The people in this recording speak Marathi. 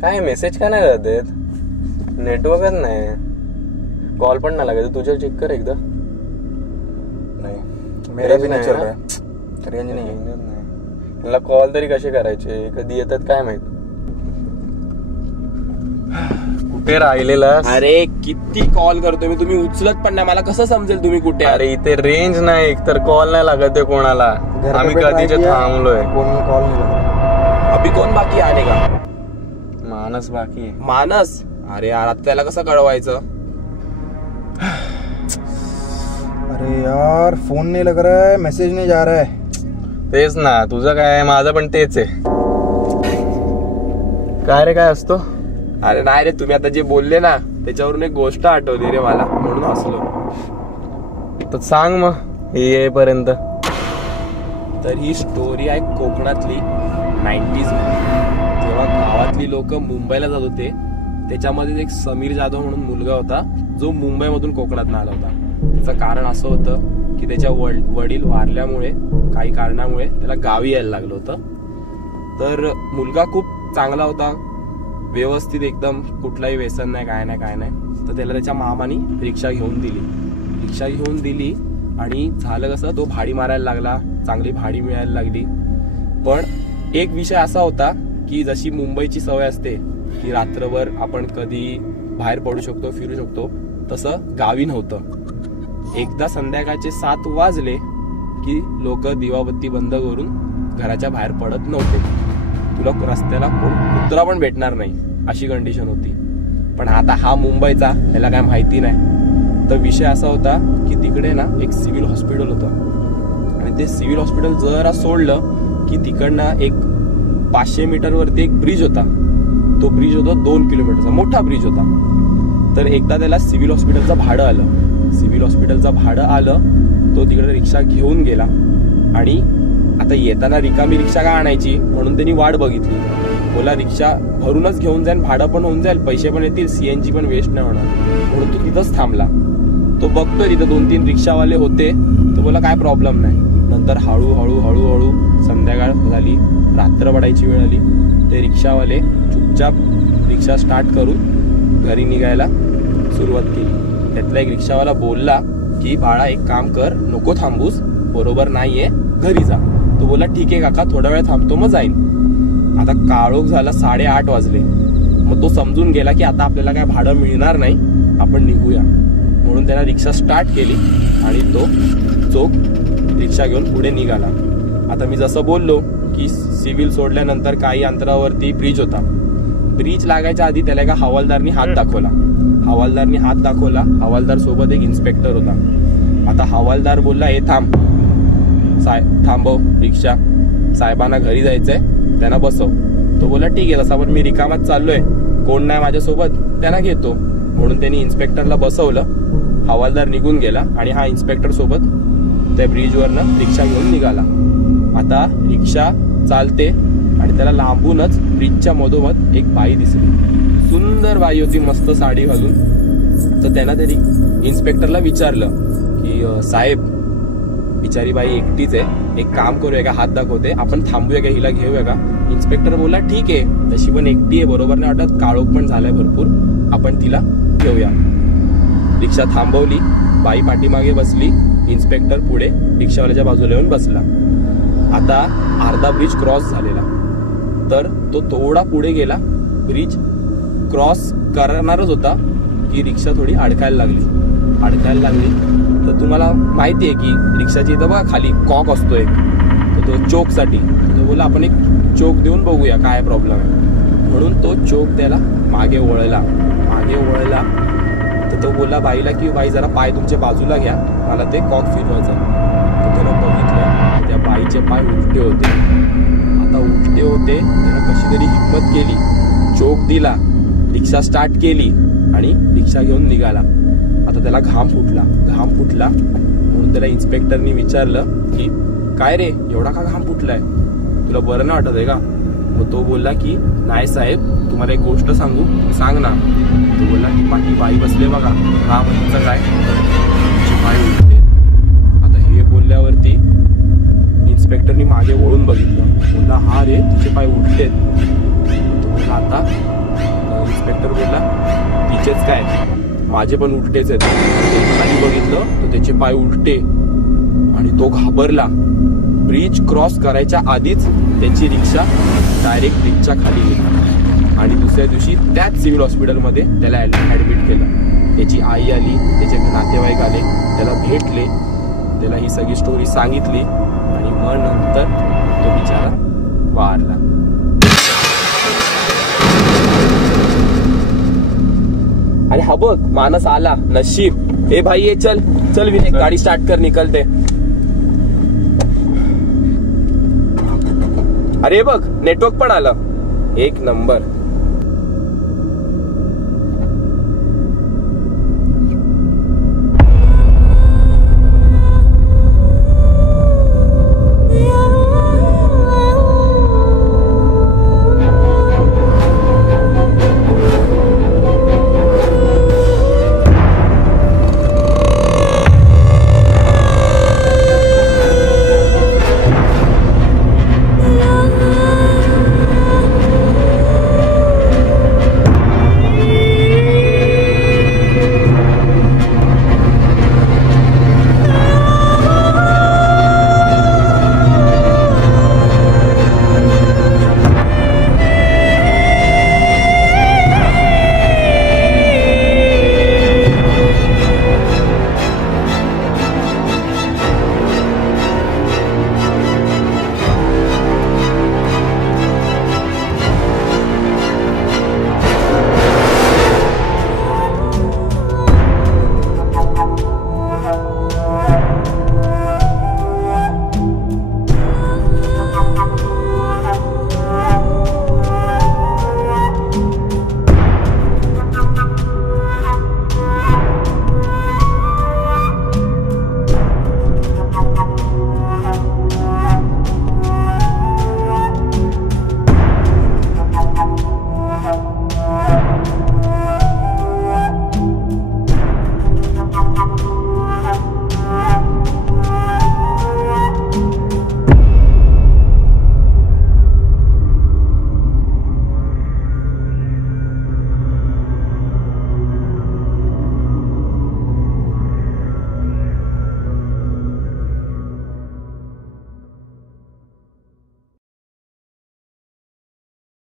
काय मेसेज का नाही जात? नेटवर्कच नाही, कॉल पण नाही लागत. तुझ्या चेक कर एकदा. नाही मेरा भी नाही चल रहा, रेंज नाही. मला कॉल तरी कसे करायचे, कधी येतात काय माहित. कुठे राहिलेला? अरे किती कॉल करतोय मी, तुम्ही उचलत पण नाही. मला कसं समजेल तुम्ही कुठे? अरे इथे रेंज नाही, एकतर कॉल नाही लागत आहे कोणाला. आम्ही कधीचे थांबलोय. कोण कॉल नाही लागत. अभी कोण बाकी आले का? मानस बाकी आहे. मानस? अरे यार आता त्याला कसं कळवायचं? अरे यार फोन नहीं लग रहा है, मैसेज नहीं जा रहा है. तेच ना, तुझं काय माझं पण तेच आहे. काय रे काय असतो? अरे नाही रे, तुम्ही आता जे बोलले ना त्याच्यावरून एक गोष्ट आठवली रे मला, म्हणून हसलो. तर सांग मग येईपर्यंत. तर ही स्टोरी आहे कोकणातली 90s मध्ये, जेव्हा गावातली लोक मुंबईला जात होते. त्याच्यामध्ये एक समीर जाधव म्हणून मुलगा होता जो मुंबईमधून कोकणात आला होता. त्याचं कारण असं होतं की त्याच्या वडील वारल्यामुळे काही कारणामुळे त्याला गावी यायला लागलं होतं. तर मुलगा खूप चांगला होता, व्यवस्थित एकदम, कुठलाही व्यसन नाही, काय नाही. तर त्याला त्याच्या मामानी रिक्षा घेऊन दिली आणि झालं कसं, तो भाडी मारायला लागला, चांगली भाडी मिळायला लागली. पण एक विषय असा होता की जशी मुंबईची सवय असते की रात्रभर आपण कधी बाहेर पडू शकतो, फिरू शकतो, तसं गावी नव्हतं. एकदा संध्याकाळचे 7 वाजले की लोक दिवाबत्ती बंद करून घराच्या बाहेर पडत नव्हते. तुला रस्त्याला कोण कुत्रा पण भेटणार नाही अशी कंडिशन होती. पण आता हा मुंबईचा, याला काय माहिती नाही. तर विषय असा होता की तिकडे ना एक सिव्हिल हॉस्पिटल होतं आणि ते सिव्हिल हॉस्पिटल जरा सोडलं की तिकडनं एक 500 मीटरवरती एक ब्रिज होता. तो ब्रिज होता 2 किलोमीटरचा, मोठा ब्रिज होता. तर एकदा त्याला सिव्हिल हॉस्पिटलचं भाडं आलं. तो तिकडे रिक्षा घेऊन गेला आणि आता येताना रिकामी रिक्षा का आणायची म्हणून त्यांनी वाट बघितली. बोला रिक्षा भरूनच घेऊन जाईल, भाडं पण होऊन जाईल, पैसे पण येतील, CNG पण वेस्ट नाही होणार, म्हणून तो तिथंच थांबला. तो बघतोय तिथं 2-3 रिक्षावाले होते. तो बोला काय प्रॉब्लेम नाही. नंतर हळूहळू संध्याकाळ झाली, रात्र पडायची वेळ आली. ते रिक्षावाले चुपचाप रिक्षा स्टार्ट करून घरी निघायला सुरुवात केली. त्यातला एक रिक्षावाला बोलला की बाळा एक काम कर, नको थांबूस, बरोबर नाहीये, घरी जा. तो बोला ठीक आहे काका, थोडा वेळ थांबतो मग जाईन. आता काळोख झाला, 8:30 वाजले. मग तो समजून गेला की आता आपल्याला काय भाडं मिळणार नाही, आपण निघूया. म्हणून त्याला रिक्षा स्टार्ट केली आणि तो रिक्षा घेऊन पुढे निघाला. आता मी जसं बोललो की सिव्हिल सोडल्यानंतर काही अंतरावरती ब्रिज होता. ब्रिज लागायच्या आधी त्याला एका हवालदारनी हात दाखवला. हवालदार सोबत एक इन्स्पेक्टर होता. आता हवालदार बोलला हे थांबव रिक्षा, साहेबांना घरी जायचंय, त्यांना बसव. तो बोला ठीक आहे, तसा पण मी रिकामात चाललोय, कोण नाही माझ्यासोबत, त्यांना घेतो. म्हणून त्यांनी इन्स्पेक्टरला बसवलं. हवालदार निघून गेला आणि हा इन्स्पेक्टर सोबत त्या ब्रिजवरनं रिक्षा घेऊन निघाला. आता रिक्षा चालते आणि त्याला लांबूनच ब्रिजच्या मधोमध एक बाई दिसली. सुंदर बाई होती, मस्त साडी घालून. तर त्यानं त्या इन्स्पेक्टरला विचारलं की साहेब, बिचारी बाई एकटीच आहे, एक काम करूया का, हात दाखवते, आपण थांबूया का, हिला घेऊया का? इन्स्पेक्टर बोला ठीक आहे, तशी पण एकटी आहे, बरोबर नाही वाटत, काळोख पण झालाय भरपूर, आपण तिला घेऊया. रिक्षा थांबवली, बाई पाठीमागे बसली, इन्स्पेक्टर पुढे रिक्षावाल्याच्या बाजूला येऊन बसला. आता अर्धा ब्रिज क्रॉस झालेला. तर तो थोडा पुढे गेला, ब्रिज क्रॉस करणारच होता की रिक्षा थोडी अडकायला लागली. तर तुम्हाला माहिती आहे की रिक्षाची इथं बघा खाली कॉक असतोय, तर तो चोकसाठी. तो बोला आपण एक चोक देऊन बघूया काय प्रॉब्लेम आहे. म्हणून तो चोक त्याला मागे वळला. तर तो बोलला बाईला की बाई जरा पाय तुमच्या बाजूला घ्या, मला ते कॉक फिरवायचं. तर त्यानं बघितलं त्या बाईचे पाय उलटे होते. त्यानं कशी तरी हिंमत केली, चोक दिला, रिक्षा स्टार्ट केली आणि रिक्षा घेऊन निघाला. आता त्याला घाम फुटला म्हणून त्याला इन्स्पेक्टरनी विचारलं की काय रे, एवढा का घाम फुटलाय, तुला बरं नाही वाटत आहे का? मग तो बोलला की नाही साहेब, तुम्हाला एक गोष्ट सांगू, सांग ना. तो बोलला की बाकी बाई बसले बघा, हा म्हणजे काय, पाय उठते. आता हे बोलल्यावरती इन्स्पेक्टरनी मागे वळून बघितलं. बोलला हा रे, तिचे पाय उठलेत. तो बोलला आता माझे पण उलटेच आहेत. खाली बघितलं तर त्याचे पाय उलटे आणि तो घाबरला. ब्रिज क्रॉस करायच्या आधीच त्याची रिक्षा डायरेक्ट ब्रिजच्या खाली गेली आणि दुसऱ्या दिवशी त्याच सिव्हिल हॉस्पिटलमध्ये त्याला ऍडमिट केलं. त्याची आई आली, त्याचे नातेवाईक आले, त्याला भेटले, त्याला ही सगळी स्टोरी सांगितली आणि मग नंतर तो बिचारा वारला. अरे हा बघ माणूस आला, नशीब. ए भाई ये चल चल विनायक, गाडी स्टार्ट कर, निकलते. अरे बघ नेटवर्क पण आलं, एक नंबर.